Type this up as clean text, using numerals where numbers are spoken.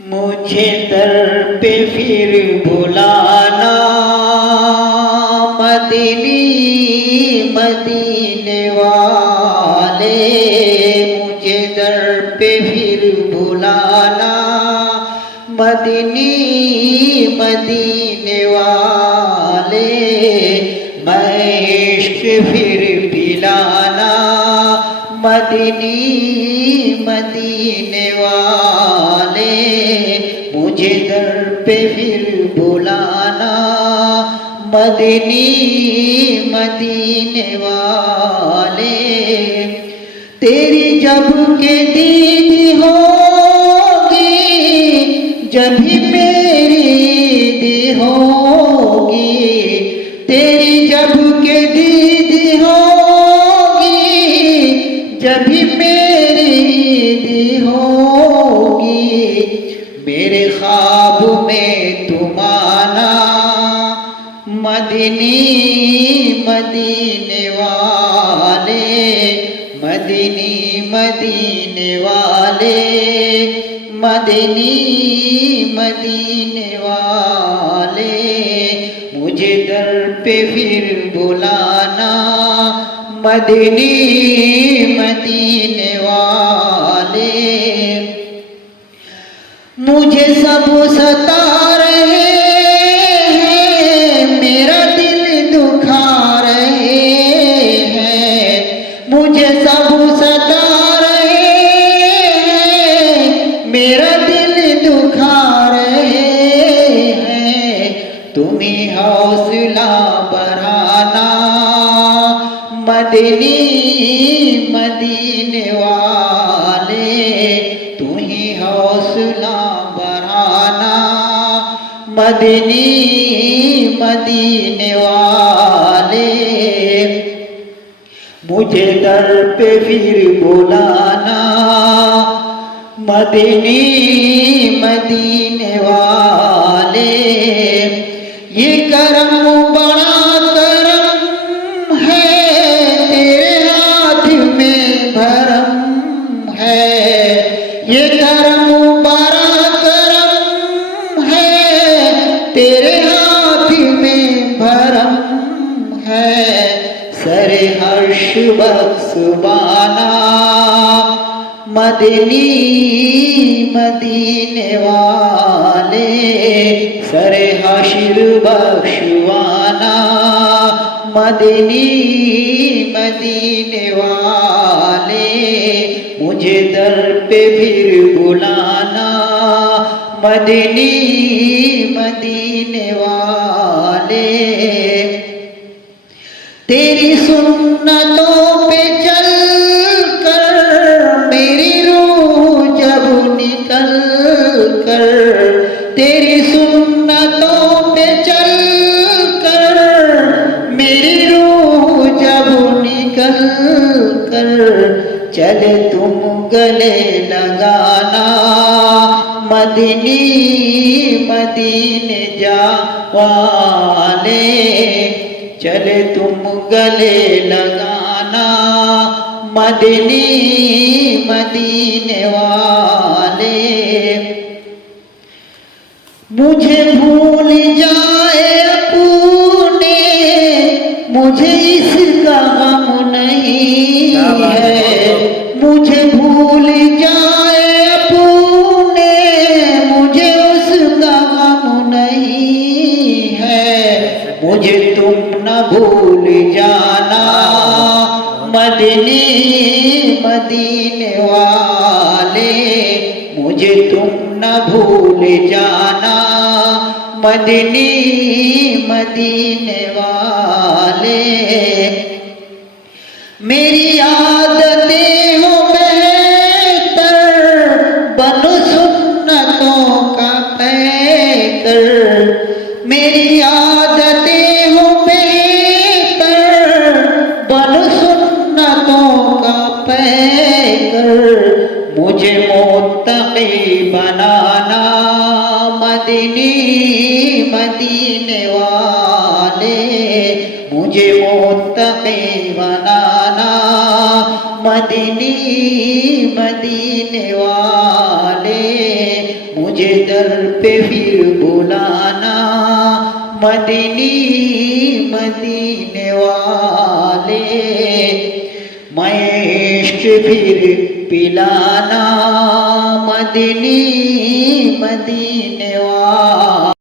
मुझे दर पे फिर बुलाना मदीनी मदीने वाले, मुझे दर पे फिर बुलाना मदीनी मदीने वाले, मैं इश्क फिर पिलाना मदीनी मदीने वाले, मुझे दर पे फिर बुलाना मदीनी मदीने वाले। तेरी जब के दीद होगी जब भी मेरी दी होगी, तेरी जब के दीद होगी जब भी मेरी दी होगी, मेरे ख्वाब में तुम आना मदीनी मदीने वाले, मदीनी मदीने वाले, मदीनी मदीने वाले, मुझे दर पे फिर बुलाना मदीनी मदीने वाले। मुझे सब सता रहे हैं, मेरा दिल दुखा रहे हैं, मुझे सब सता रहे हैं, मेरा दिल दुखा रहे हैं, तुम्हें हौसला बढ़ाना मदीनी मदीने वाले, तुम्हें हौसला बढ़ाना मदीनी मदीने वाले, मुझे दर पे फिर बुलाना मदीनी मदीने वाले। ये करम बड़ा करम है, तेरे हाथ में भरम है, ये करम बड़ा करम है, तेरे हाथ में भरम है, सरे हर्ष बख्शवाना मदीनी मदीने वाले, सरे हर्ष बख्शवाना मदीनी मदीने वाले, मुझे दर पे फिर बुलाना मदीनी मदीने वाले। तेरी सुन्नतों पे चल कर मेरी रूह जब निकल कर, तेरी सुन्नतों पे चल कर मेरी रूह जब निकल कर, चले तुम गले लगाना मदीनी मदीने वाले, चले तुम गले लगाना मदीनी मदीने वाले। मुझे भूल जाए अपने मुझे इसका गम नहीं है, मुझे भूल जाए अपने मुझे उसका गम नहीं है, मुझे तुम न भूल जाना मदीनी मदीने वाले, मुझे तुम न भूल जाना मदीनी मदीने वाले। मेरी आदतें हो बेहतर बनो सुन्नतों का पैकर, मेरी आदतें हो बेहतर बनो सुन्नतों का पैकर, मुझे मुत्तकी बनाना मदीनी मदीने वाले, मुझे मुत्तकी बनाना मदनी मदीने वाले, मुझे दर पे फिर बुलाना, मदनी मदीने वाले, मैं इश्क फिर पिलाना, मदनी मदीने वाले।